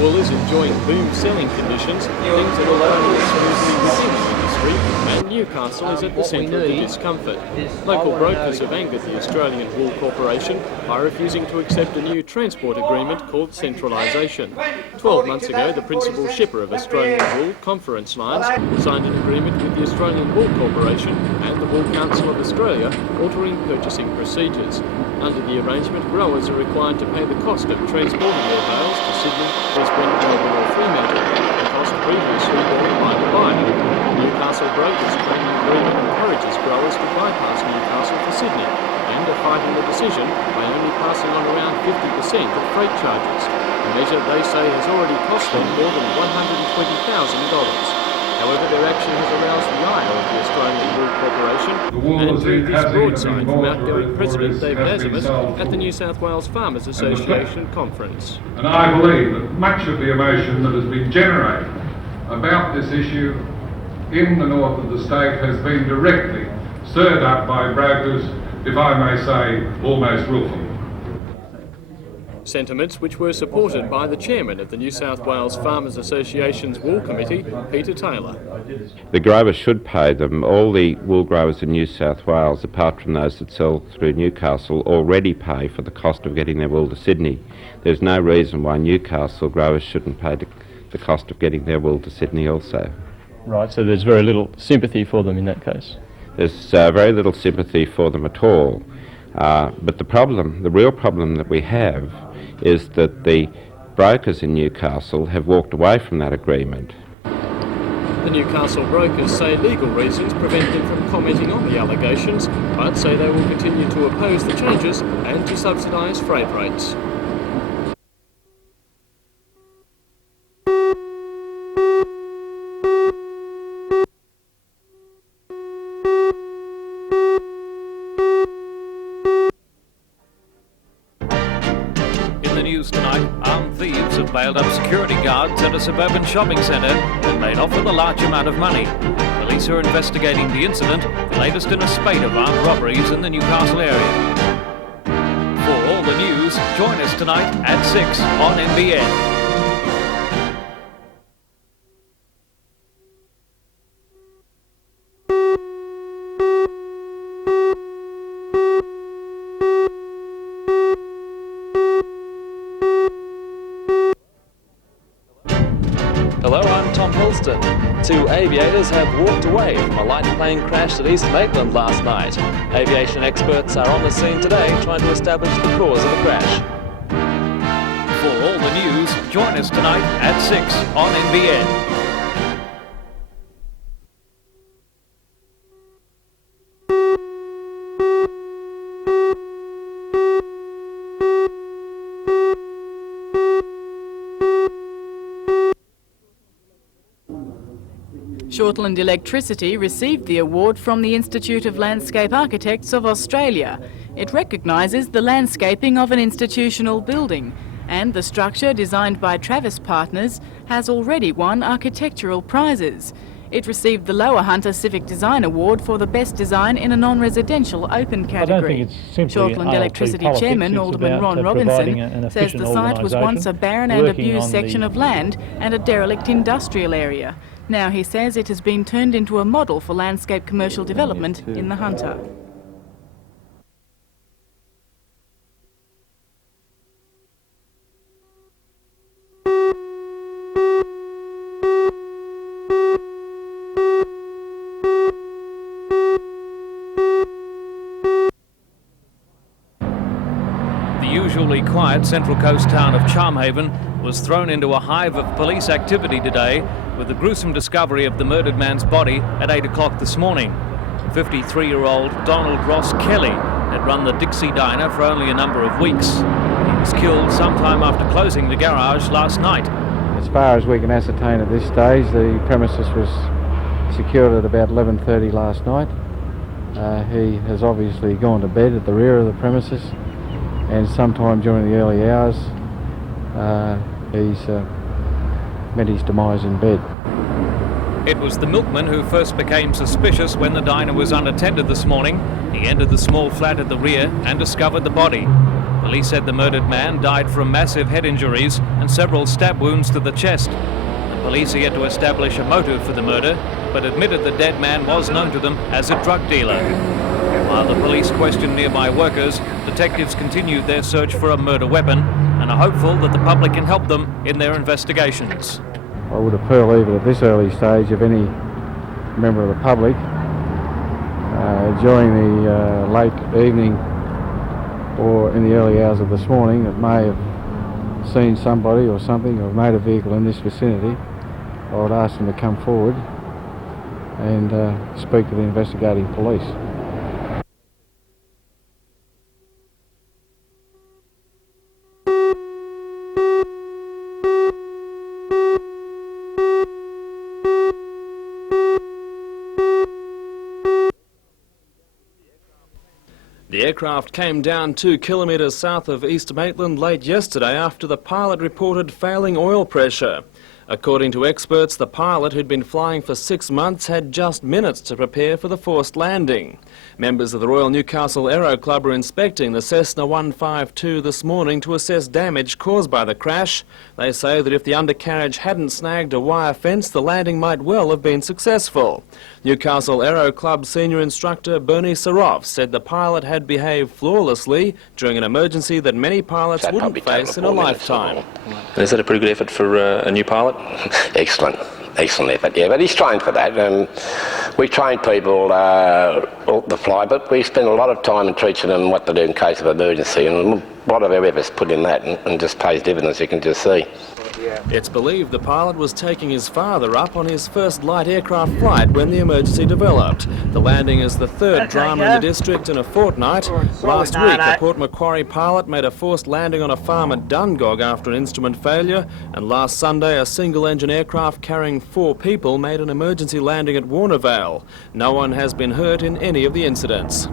wool is enjoying boom selling conditions, things are not running smoothly within the industry, and Newcastle is at the centre of the discomfort. Local brokers have angered the Australian Wool Corporation by refusing to accept a new transport agreement called Centralisation. 12 months ago, the principal shipper of Australian wool, Conference Lines, signed an agreement with the Australian Wool Corporation and the Wool Council of Australia, altering purchasing procedures. Under the arrangement, growers are required to pay the cost of transporting their bales to Sydney, Brisbane, Melbourne or Fremantle, a cost previously borne by the buyer. Newcastle brokers claim the agreement encourages growers to bypass Newcastle for Sydney and are fighting the decision by only passing on around 50% of freight charges, a measure they say has already cost them more than $120,000. However, their action has aroused the ire of the Australian Wool Corporation and drew this broadside from outgoing President Dave Azimuth at the New South Wales Farmers Association conference. And I believe that much of the emotion that has been generated about this issue in the north of the state has been directly stirred up by brokers, if I may say, almost willfully. Sentiments which were supported by the chairman of the New South Wales Farmers Association's Wool Committee, Peter Taylor. The growers should pay them. All the wool growers in New South Wales, apart from those that sell through Newcastle, already pay for the cost of getting their wool to Sydney. There's no reason why Newcastle growers shouldn't pay the cost of getting their wool to Sydney also. Right, so there's very little sympathy for them in that case? There's very little sympathy for them at all. But the real problem that we have is that the brokers in Newcastle have walked away from that agreement. The Newcastle brokers say legal reasons prevent them from commenting on the allegations, but say they will continue to oppose the changes and to subsidise freight rates. Tonight, armed thieves have bailed up security guards at a suburban shopping centre and made off with a large amount of money. Police are investigating the incident, the latest in a spate of armed robberies in the Newcastle area. For all the news, join us tonight at 6 on NBN. Hello, I'm Tom Hilston. 2 aviators have walked away from a light plane crash at East Maitland last night. Aviation experts are on the scene today trying to establish the cause of the crash. For all the news, join us tonight at 6 on NBN. Shortland Electricity received the award from the Institute of Landscape Architects of Australia. It recognises the landscaping of an institutional building, and the structure designed by Travis Partners has already won architectural prizes. It received the Lower Hunter Civic Design Award for the best design in a non-residential open category. Shortland Electricity Chairman Alderman Ron Robinson says the site was once a barren and abused section of land and a derelict industrial area. Now he says it has been turned into a model for landscape commercial development in the Hunter. The usually quiet Central Coast town of Charmhaven was thrown into a hive of police activity today with the gruesome discovery of the murdered man's body at 8 o'clock this morning. 53-year-old Donald Ross Kelly had run the Dixie Diner for only a number of weeks. He was killed sometime after closing the garage last night. As far as we can ascertain at this stage, the premises was secured at about 11:30 last night. He has obviously gone to bed at the rear of the premises, and sometime during the early hours he's met his demise in bed. It was the milkman who first became suspicious when the diner was unattended this morning. He entered the small flat at the rear and discovered the body. Police said the murdered man died from massive head injuries and several stab wounds to the chest. The police are yet to establish a motive for the murder, but admitted the dead man was known to them as a drug dealer. While the police questioned nearby workers, detectives continued their search for a murder weapon and are hopeful that the public can help them in their investigations. I would appeal even at this early stage of any member of the public during the late evening or in the early hours of this morning that may have seen somebody or something or made a vehicle in this vicinity. I would ask them to come forward and speak to the investigating police. The aircraft came down 2 kilometres south of East Maitland late yesterday after the pilot reported failing oil pressure. According to experts, the pilot, who'd been flying for 6 months, had just minutes to prepare for the forced landing. Members of the Royal Newcastle Aero Club are inspecting the Cessna 152 this morning to assess damage caused by the crash. They say that if the undercarriage hadn't snagged a wire fence, the landing might well have been successful. Newcastle Aero Club senior instructor Bernie Saroff said the pilot had behaved flawlessly during an emergency that many pilots wouldn't face in a lifetime. Is that a pretty good effort for a new pilot? Excellent effort, yeah, but he's trained for that. We train people to fly, but we spend a lot of time in teaching them what to do in case of emergency, and a lot of our efforts put in that and just pays dividends, you can just see. It's believed the pilot was taking his father up on his first light aircraft flight when the emergency developed. The landing is the third drama in the district in a fortnight. Last week, a Port Macquarie pilot made a forced landing on a farm at Dungog after an instrument failure, and last Sunday a single-engine aircraft carrying 4 people made an emergency landing at Warnervale. No one has been hurt in any of the incidents.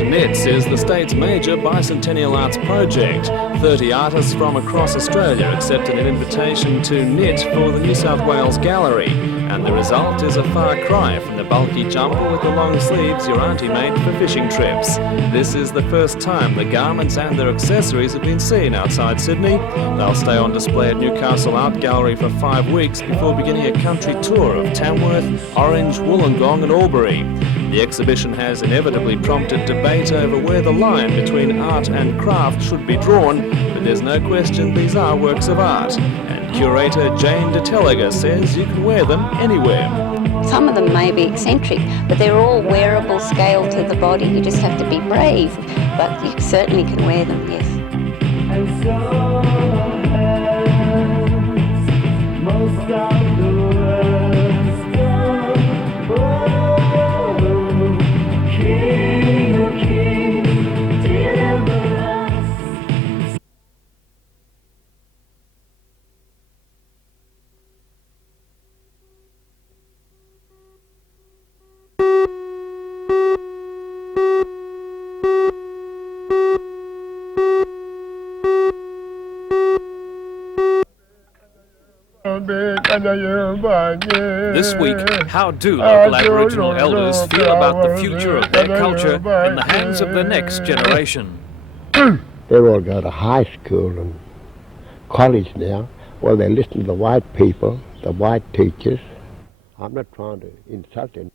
Nets is the state's major bicentennial arts project. 30 artists from across Australia accepted an invitation to knit for the New South Wales Gallery, and the result is a far cry from the bulky jumper with the long sleeves your auntie made for fishing trips. This is the first time the garments and their accessories have been seen outside Sydney. They'll stay on display at Newcastle Art Gallery for 5 weeks before beginning a country tour of Tamworth, Orange, Wollongong and Albury. The exhibition has inevitably prompted debate over where the line between art and craft should be drawn, but there's no question these are works of art. And curator Jane de Telliger says you can wear them anywhere. Some of them may be eccentric, but they're all wearable, scale to the body. You just have to be brave, but you certainly can wear them, yes. And so most of the This week, how do local Aboriginal elders feel about the future of their culture in the hands of the next generation? They all go to high school and college now. Well, they listen to the white people, the white teachers. I'm not trying to insult them.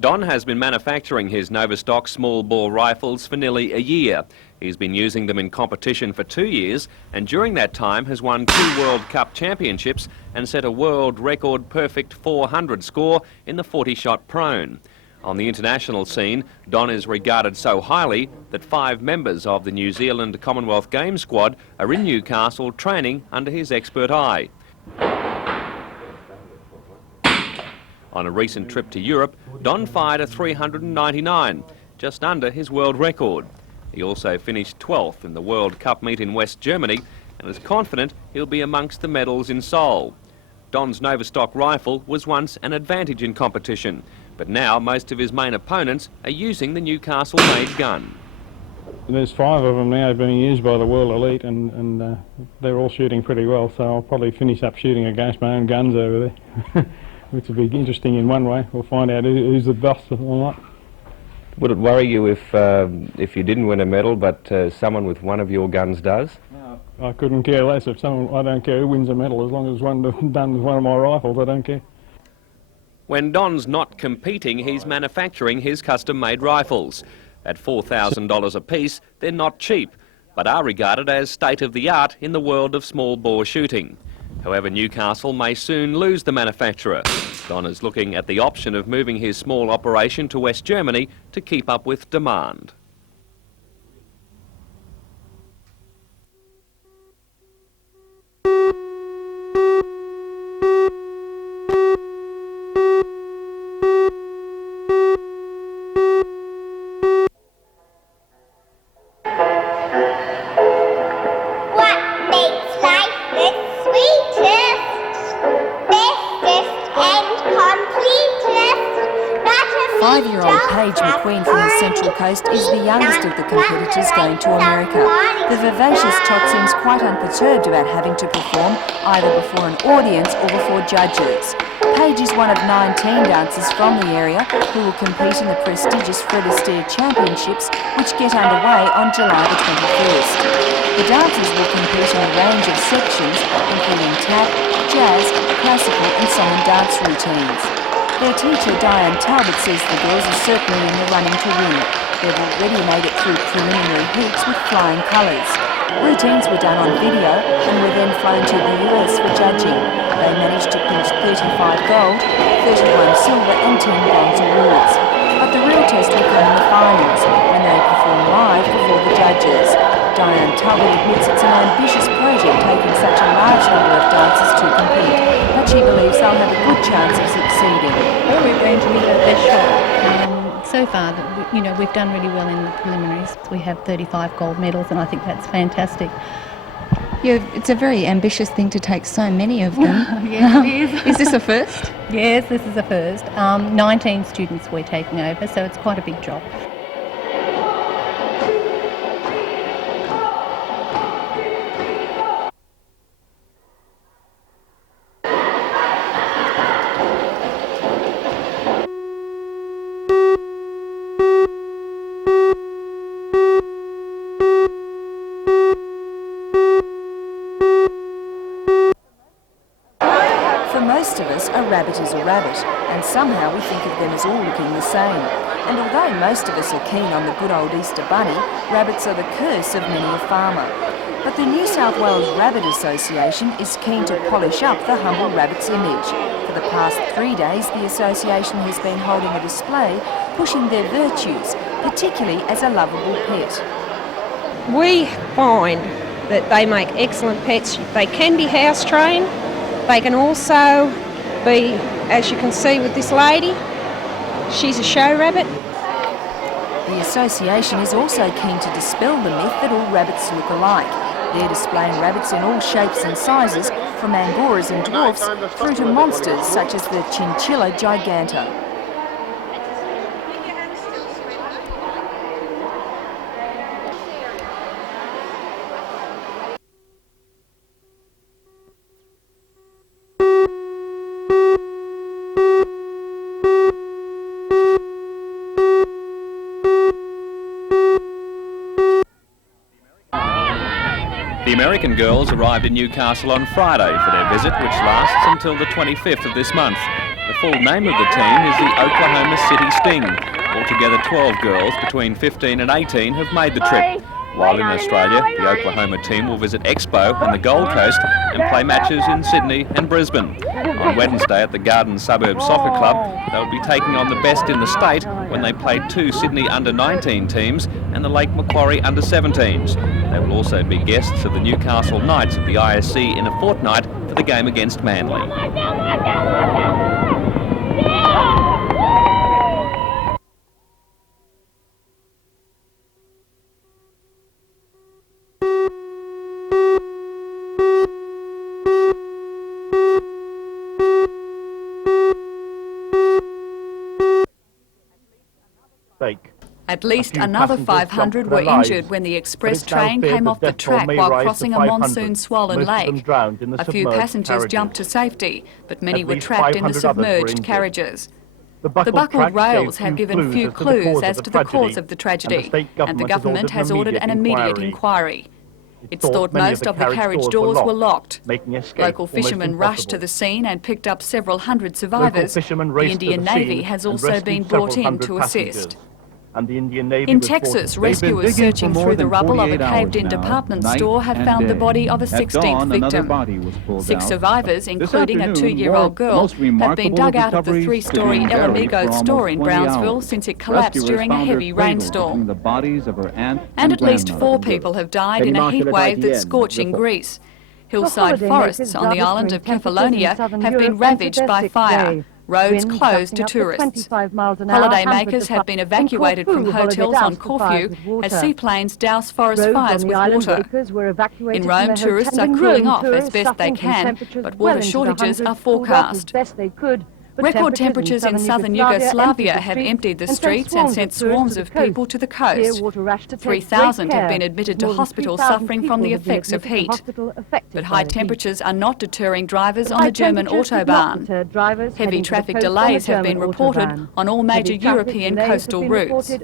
Don has been manufacturing his Novastock small-bore rifles for nearly a year. He's been using them in competition for 2 years, and during that time has won 2 World Cup championships and set a world record perfect 400 score in the 40-shot prone. On the international scene, Don is regarded so highly that 5 members of the New Zealand Commonwealth Games squad are in Newcastle training under his expert eye. On a recent trip to Europe, Don fired a 399, just under his world record. He also finished 12th in the World Cup meet in West Germany and is confident he'll be amongst the medals in Seoul. Don's Novistock rifle was once an advantage in competition, but now most of his main opponents are using the Newcastle-made gun. There's 5 of them now being used by the world elite, and they're all shooting pretty well, so I'll probably finish up shooting against my own guns over there, which will be interesting in one way. We'll find out who's the boss or not. Would it worry you if you didn't win a medal, but someone with one of your guns does? No, I couldn't care less if someone. I don't care who wins a medal, as long as it's one done with one of my rifles. I don't care. When Don's not competing, he's manufacturing his custom-made rifles. At $4,000 a piece, they're not cheap, but are regarded as state-of-the-art in the world of small-bore shooting. However, Newcastle may soon lose the manufacturer. Don is looking at the option of moving his small operation to West Germany to keep up with demand. Central Coast is the youngest of the competitors going to America. The vivacious tot seems quite unperturbed about having to perform either before an audience or before judges. Paige is one of 19 dancers from the area who will compete in the prestigious Astaire Championships, which get underway on July the 21st. The dancers will compete in a range of sections, including tap, jazz, classical and song and dance routines. Their teacher, Diane Talbot, says the girls are certainly in the running to win. They've already made it through preliminary heats with flying colours. Routines were done on video and were then flown to the US for judging. They managed to clinch 35 gold, 31 silver and 10 bronze awards. But the real test will come in the finals, when they perform live before the judges. Diane Talbot admits it's an ambitious project taking such a large number of dancers to compete, but she believes they'll have a good chance of succeeding. Well, we're going to give it our best shot. So far, we've done really well in the preliminaries. We have 35 gold medals, and I think that's fantastic. Yeah, it's a very ambitious thing to take so many of them. Yes, it is. Is this a first? Yes, this is a first. 19 students we're taking over, so it's quite a big job. A rabbit is a rabbit, and somehow we think of them as all looking the same. And although most of us are keen on the good old Easter bunny, rabbits are the curse of many a farmer. But the New South Wales Rabbit Association is keen to polish up the humble rabbit's image. For the past 3 days, the association has been holding a display pushing their virtues, particularly as a lovable pet. We find that they make excellent pets. They can be house trained. They can also be, as you can see with this lady, she's a show rabbit. The association is also keen to dispel the myth that all rabbits look alike. They're displaying rabbits in all shapes and sizes, from angoras and dwarfs through to monsters such as the chinchilla giganta. The American girls arrived in Newcastle on Friday for their visit, which lasts until the 25th of this month. The full name of the team is the Oklahoma City Sting. Altogether 12 girls between 15 and 18 have made the trip. While in Australia, the Oklahoma team will visit Expo and the Gold Coast and play matches in Sydney and Brisbane. On Wednesday at the Garden Suburb Soccer Club, they'll be taking on the best in the state when they play 2 Sydney under-19 teams and the Lake Macquarie under-17s. They will also be guests of the Newcastle Knights at the ISC in a fortnight for the game against Manly. mistake. At least another 500 were injured when the express train came off the track while crossing a monsoon-swollen lake. A few passengers jumped to safety, but many were trapped in the submerged carriages. The buckled rails have given few clues as to the cause of the tragedy, and the government has ordered an immediate inquiry. It's thought most of the carriage doors were locked. Local fishermen rushed to the scene and picked up several hundred survivors. The Indian Navy has also been brought in to assist. In Texas, rescuers searching through the rubble of a caved-in department store have found the body of a 16th victim. 6 survivors, including a 2-year-old girl, have been dug out of the 3-storey El Amigo store in Brownsville since it collapsed during a heavy rainstorm. And at least 4 people have died in a heat wave that's scorching Greece. Hillside forests on the island of Kefalonia have been ravaged by fire. Roads closed to tourists. Holidaymakers have been evacuated from hotels on Corfu as seaplanes douse forest fires with water. In Rome, tourists are cooling off as best they can, but water shortages are forecast. Record temperatures in southern Yugoslavia have emptied the streets and sent swarms of people to the coast. 3,000 have been admitted to hospital suffering from the effects of heat. But high temperatures are not deterring drivers on the German autobahn. Heavy traffic delays have been reported on all major European coastal routes.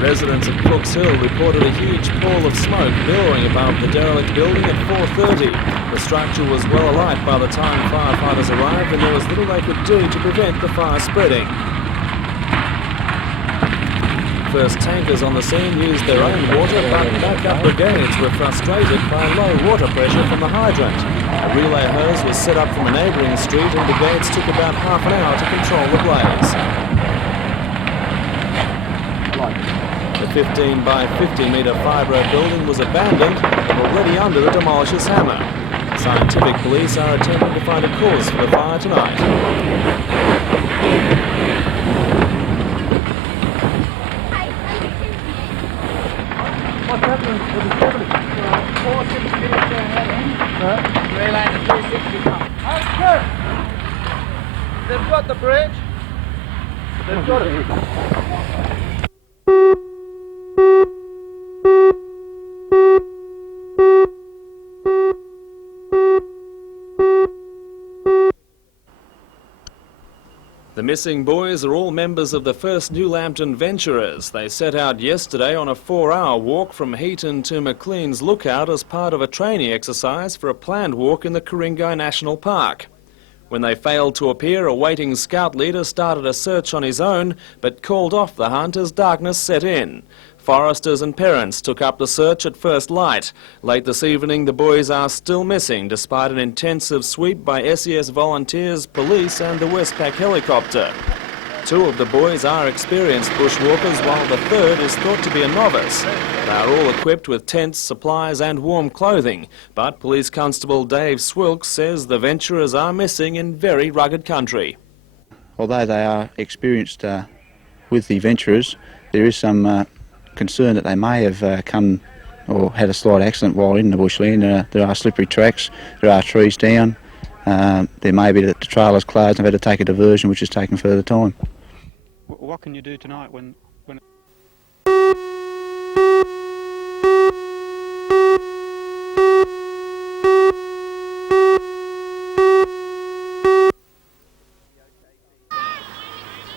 Residents of Crooks Hill reported a huge pall of smoke billowing above the derelict building at 4:30. The structure was well alight by the time firefighters arrived, and there was little they could do to prevent the fire spreading. First tankers on the scene used their own water, but backup brigades were frustrated by low water pressure from the hydrant. A relay hose was set up from a neighbouring street, and brigades took about half an hour to control the blaze. The 15 by 50 metre fibro building was abandoned and already under the demolisher's hammer. Scientific police are attempting to find a cause for the fire tonight. What's happening with the 70? 460 Relay the 360 come. Okay. They've got the bridge. They've got it. The missing boys are all members of the first New Lambton Venturers. They set out yesterday on a 4-hour walk from Heaton to Maclean's Lookout as part of a training exercise for a planned walk in the Ku-ring-gai National Park. When they failed to appear, a waiting scout leader started a search on his own, but called off the hunt as darkness set in. Foresters and parents took up the search at first light. Late this evening, the boys are still missing, despite an intensive sweep by SES volunteers, police and the Westpac helicopter. 2 of the boys are experienced bushwalkers, while the 3rd is thought to be a novice. They are all equipped with tents, supplies and warm clothing, but Police Constable Dave Swilks says the venturers are missing in very rugged country. Although they are experienced with the venturers, there is some concern that they may have come or had a slight accident while in the bushland. There are slippery tracks, there are trees down, there may be that the trailer's closed and they've had to take a diversion which has taken further time. What can you do tonight when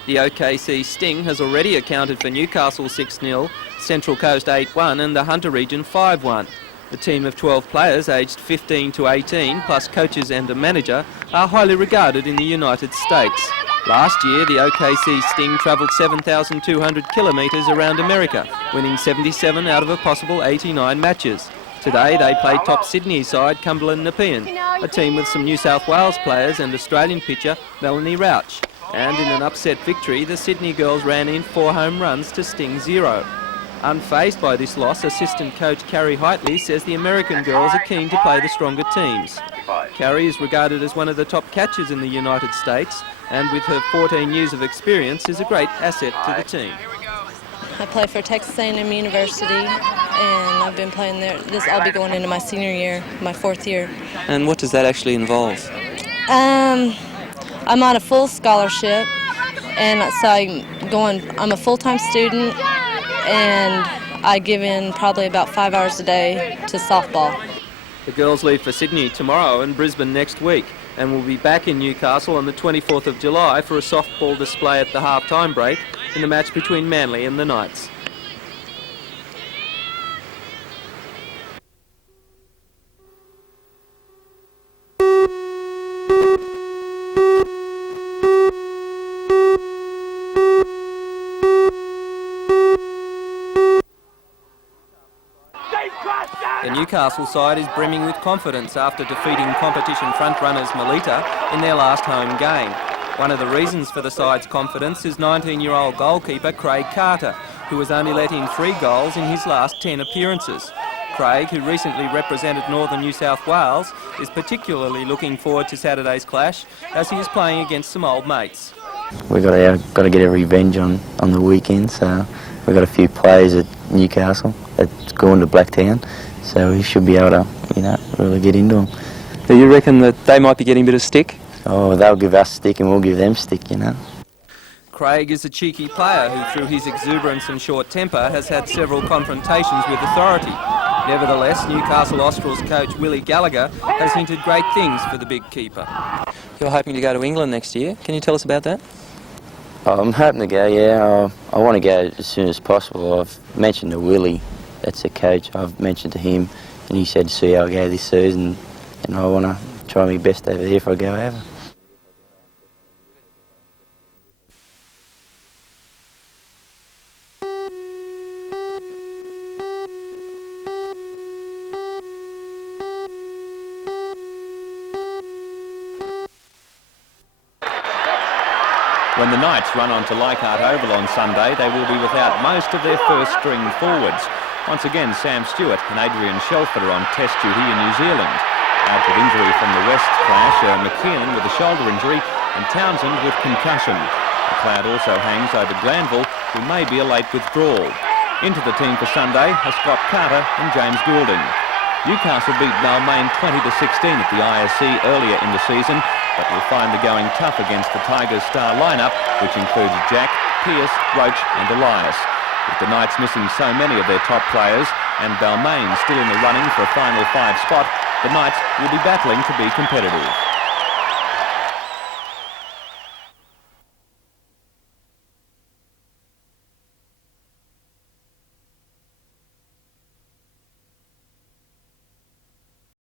The OKC Sting has already accounted for Newcastle 6-0, Central Coast 8-1 and the Hunter region 5-1. The team of 12 players aged 15 to 18, plus coaches and a manager, are highly regarded in the United States. Last year, the OKC Sting travelled 7,200 kilometres around America, winning 77 out of a possible 89 matches. Today, they played top Sydney side Cumberland Nepean, a team with some New South Wales players and Australian pitcher Melanie Rauch. And in an upset victory, the Sydney girls ran in 4 home runs to Sting 0. Unfazed by this loss, assistant coach Carrie Heitley says the American girls are keen to play the stronger teams. Carrie is regarded as one of the top catchers in the United States, and with her 14 years of experience is a great asset to the team. I play for Texas A&M University, and I've been playing there. I'll be going into my senior year, my 4th year. And what does that actually involve? I'm on a full scholarship, and so I'm a full-time student, and I give in probably about 5 hours a day to softball. The girls leave for Sydney tomorrow and Brisbane next week, and will be back in Newcastle on the 24th of July for a softball display at the half-time break in the match between Manly and the Knights. The Newcastle side is brimming with confidence after defeating competition front-runners Melita in their last home game. One of the reasons for the side's confidence is 19-year-old goalkeeper Craig Carter, who has only let in 3 goals in his last 10 appearances. Craig, who recently represented northern New South Wales, is particularly looking forward to Saturday's clash as he is playing against some old mates. We've got to get a revenge on the weekend, so we've got a few players at Newcastle that's going to Blacktown, so we should be able to, really get into them. Do you reckon that they might be getting a bit of stick? Oh, they'll give us stick and we'll give them stick, Craig is a cheeky player who, through his exuberance and short temper, has had several confrontations with authority. Nevertheless, Newcastle Australs coach Willie Gallagher has hinted great things for the big keeper. You're hoping to go to England next year. Can you tell us about that? I'm hoping to go, yeah. I want to go as soon as possible. I've mentioned to Willie, that's the coach, I've mentioned to him, and he said to see how I go this season, and I want to try my best over there if I go over. When the Knights run on to Leichhardt Oval on Sunday, they will be without most of their first-string forwards. Once again, Sam Stewart and Adrian Shelford are on test duty in New Zealand. Out with injury from the West clash are McKeon with a shoulder injury and Townsend with concussion. A cloud also hangs over Glanville, who may be a late withdrawal. Into the team for Sunday are Scott Carter and James Goulding. Newcastle beat Balmain 20-16 at the ISC earlier in the season, but will find the going tough against the Tigers' star lineup, which includes Jack, Pearce, Roach and Elias. With the Knights missing so many of their top players and Balmain still in the running for a final 5 spot, the Knights will be battling to be competitive.